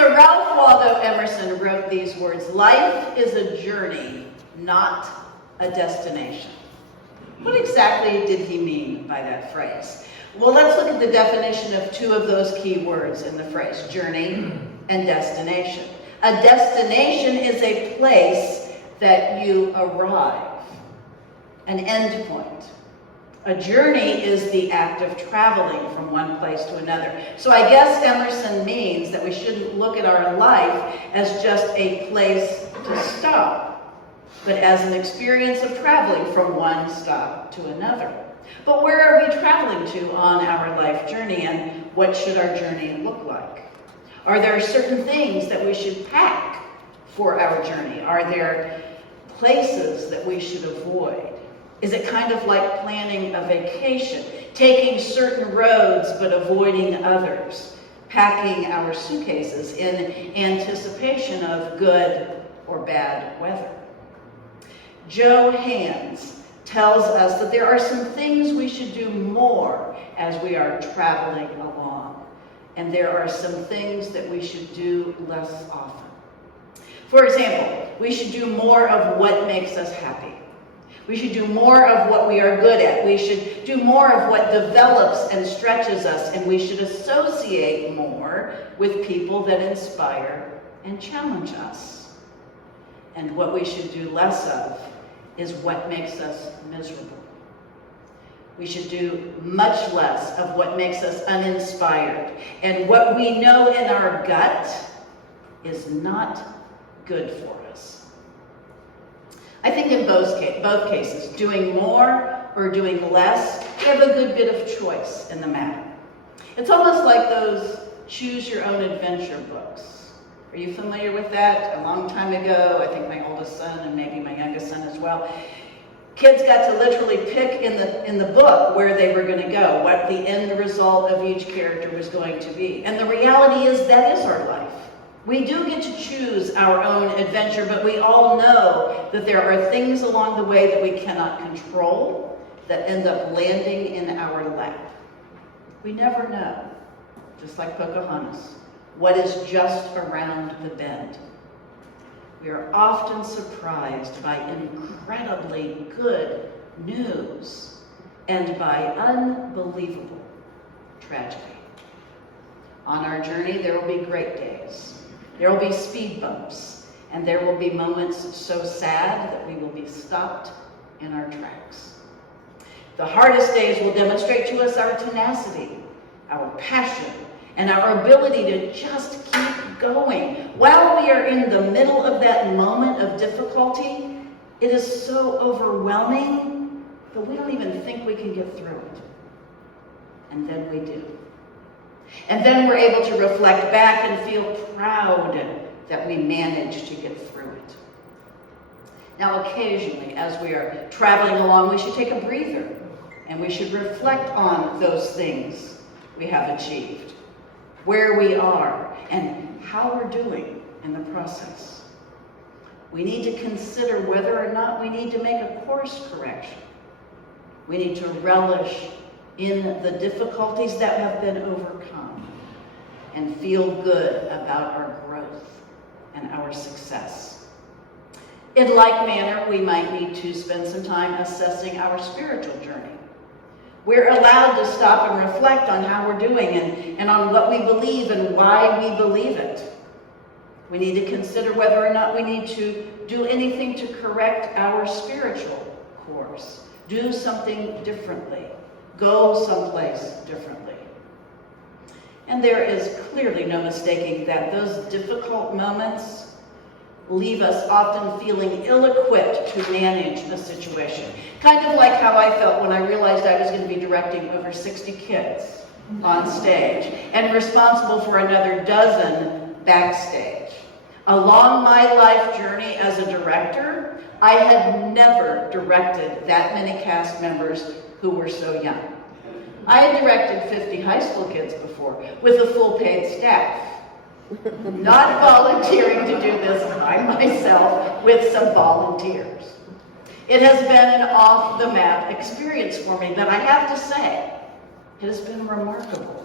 So Ralph Waldo Emerson wrote these words: "Life is a journey, not a destination." What exactly did he mean by that phrase? Well, let's look at the definition of two of those key words in the phrase, journey and destination. A destination is a place that you arrive, an end point. A journey is the act of traveling from one place to another. So I guess Emerson means that we shouldn't look at our life as just a place to stop, but as an experience of traveling from one stop to another. But where are we traveling to on our life journey, and what should our journey look like? Are there certain things that we should pack for our journey? Are there places that we should avoid? Is it kind of like planning a vacation, taking certain roads but avoiding others, packing our suitcases in anticipation of good or bad weather? Joe Hands tells us that there are some things we should do more as we are traveling along, and there are some things that we should do less often. For example, we should do more of what makes us happy. We should do more of what we are good at. We should do more of what develops and stretches us, and we should associate more with people that inspire and challenge us. And what we should do less of is what makes us miserable. We should do much less of what makes us uninspired, and what we know in our gut is not good for us. I think in both cases, doing more or doing less, we have a good bit of choice in the matter. It's almost like those choose your own adventure books. Are you familiar with that? A long time ago, I think my oldest son and maybe my youngest son as well, kids got to literally pick in the book where they were going to go, what the end result of each character was going to be. And the reality is that is our life. We do get to choose our own adventure, but we all know that there are things along the way that we cannot control that end up landing in our lap. We never know, just like Pocahontas, what is just around the bend. We are often surprised by incredibly good news and by unbelievable tragedy. On our journey, there will be great days. There will be speed bumps, and there will be moments so sad that we will be stopped in our tracks. The hardest days will demonstrate to us our tenacity, our passion, and our ability to just keep going. While we are in the middle of that moment of difficulty, it is so overwhelming that we don't even think we can get through it. And then we do. And then we're able to reflect back and feel proud that we managed to get through it. Now, occasionally, as we are traveling along, we should take a breather and we should reflect on those things we have achieved, where we are, and how we're doing in the process. We need to consider whether or not we need to make a course correction. We need to relish in the difficulties that have been overcome and feel good about our growth and our success. In like manner, we might need to spend some time assessing our spiritual journey. We're allowed to stop and reflect on how we're doing and on what we believe and why we believe it. We need to consider whether or not we need to do anything to correct our spiritual course, do something differently, go someplace differently. And there is clearly no mistaking that those difficult moments leave us often feeling ill-equipped to manage the situation. Kind of like how I felt when I realized I was going to be directing over 60 kids on stage and responsible for another dozen backstage. Along my life journey as a director, I had never directed that many cast members who were so young. I had directed 50 high school kids before with a full paid staff. Not volunteering to do this by myself with some volunteers. It has been an off-the-map experience for me, but I have to say, it has been remarkable.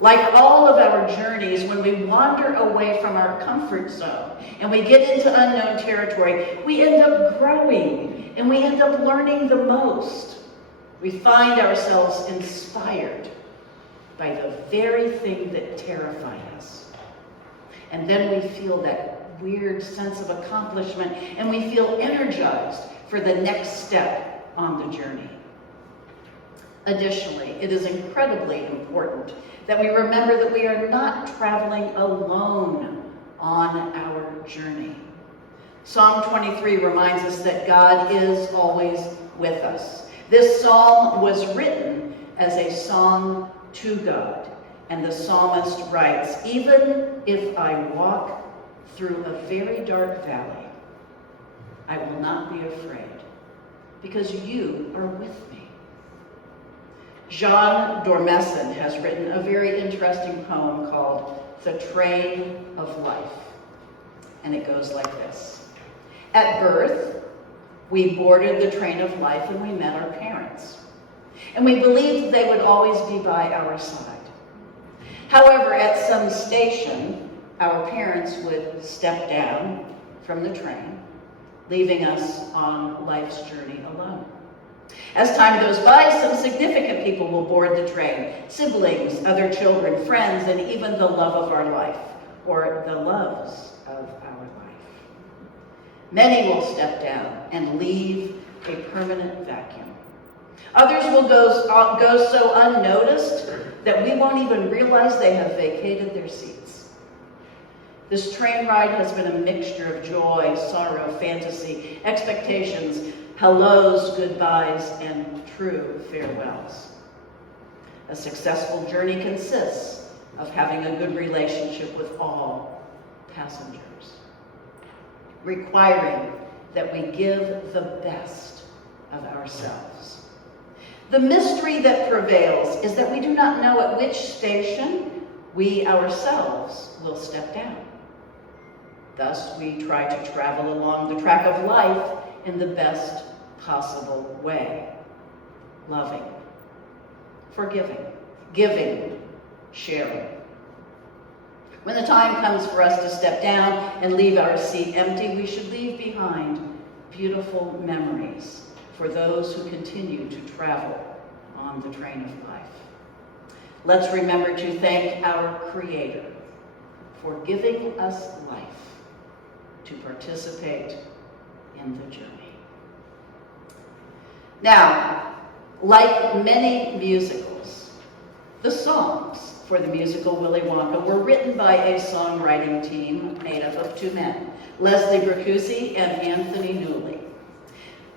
Like all of our journeys, when we wander away from our comfort zone and we get into unknown territory, we end up growing and we end up learning the most. We find ourselves inspired by the very thing that terrified us. And then we feel that weird sense of accomplishment and we feel energized for the next step on the journey. Additionally, it is incredibly important that we remember that we are not traveling alone on our journey. Psalm 23 reminds us that God is always with us. This psalm was written as a song to God, and the psalmist writes, "Even if I walk through a very dark valley, I will not be afraid, because you are with me." Jean Dormesson has written a very interesting poem called "The Train of Life," and it goes like this. At birth, we boarded the train of life and we met our parents, and we believed they would always be by our side. However, at some station, our parents would step down from the train, leaving us on life's journey alone. As time goes by, some significant people will board the train: siblings, other children, friends, and even the love of our life, or the loves of our life. Many will step down and leave a permanent vacuum. Others will go so unnoticed that we won't even realize they have vacated their seats. This train ride has been a mixture of joy, sorrow, fantasy, expectations, hellos, goodbyes, and true farewells. A successful journey consists of having a good relationship with all passengers, requiring that we give the best of ourselves. The mystery that prevails is that we do not know at which station we ourselves will step down. Thus, we try to travel along the track of life in the best possible way: loving, forgiving, giving, sharing. When the time comes for us to step down and leave our seat empty, we should leave behind beautiful memories for those who continue to travel on the train of life. Let's remember to thank our Creator for giving us life to participate in the journey. Now, like many musicals, the songs for the musical Willy Wonka were written by a songwriting team made up of two men, Leslie Bercuzzi and Anthony Newley.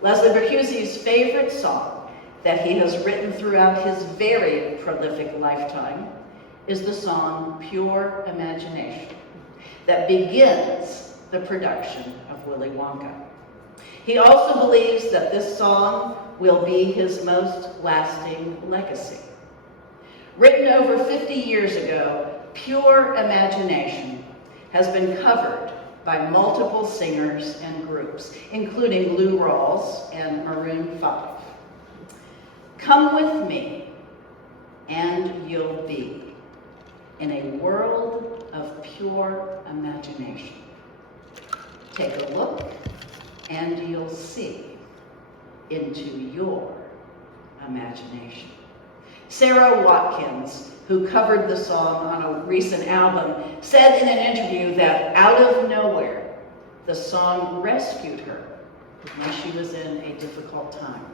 Leslie Bercuzzi's favorite song that he has written throughout his very prolific lifetime is the song "Pure Imagination" that begins the production of Willy Wonka. He also believes that this song will be his most lasting legacy. Written over 50 years ago, "Pure Imagination" has been covered by multiple singers and groups, including Lou Rawls and Maroon 5. Come with me, and you'll be in a world of pure imagination. Take a look, and you'll see into your imagination. Sarah Watkins, who covered the song on a recent album, said in an interview that out of nowhere, the song rescued her when she was in a difficult time.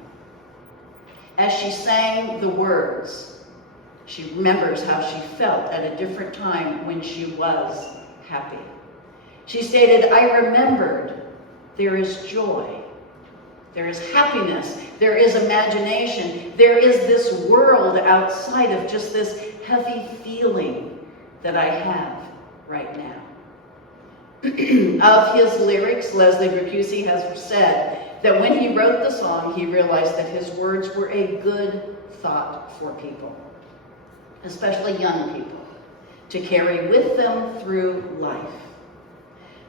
As she sang the words, she remembers how she felt at a different time when she was happy. She stated, "I remembered there is joy, there is happiness, there is imagination, there is this world outside of just this heavy feeling that I have right now." Of his lyrics, Leslie Bercuzzi has said that when he wrote the song, he realized that his words were a good thought for people, especially young people, to carry with them through life.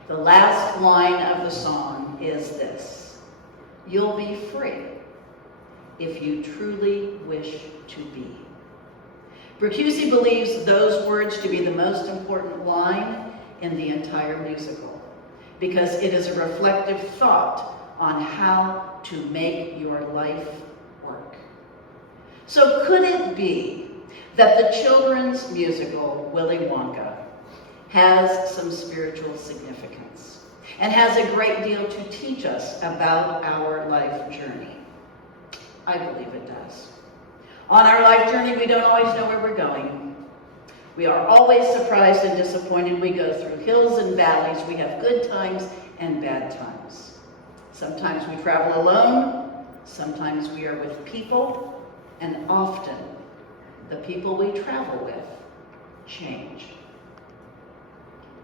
The last line of the song is this: "You'll be free if you truly wish to be." Brancusi believes those words to be the most important line in the entire musical because it is a reflective thought on how to make your life work. So could it be that the children's musical, Willy Wonka, has some spiritual significance and has a great deal to teach us about our life journey? I believe it does. On our life journey, we don't always know where we're going. We are always surprised and disappointed. We go through hills and valleys. We have good times and bad times. Sometimes we travel alone. Sometimes we are with people. And often, the people we travel with change.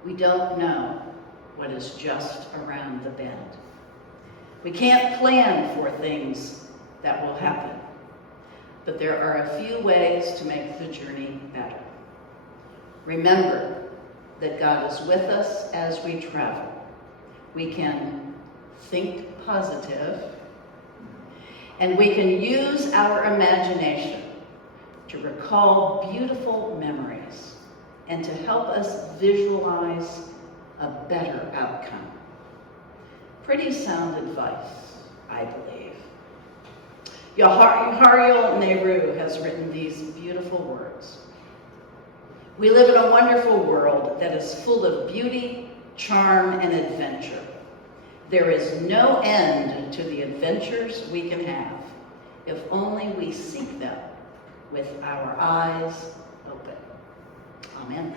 We don't know what is just around the bend. We can't plan for things that will happen. But there are a few ways to make the journey better. Remember that God is with us as we travel. We can think positive, and we can use our imagination to recall beautiful memories and to help us visualize a better outcome. Pretty sound advice, I believe. Yohariel Nehru has written these beautiful words. We live in a wonderful world that is full of beauty, charm, and adventure. There is no end to the adventures we can have if only we seek them with our eyes open. Amen.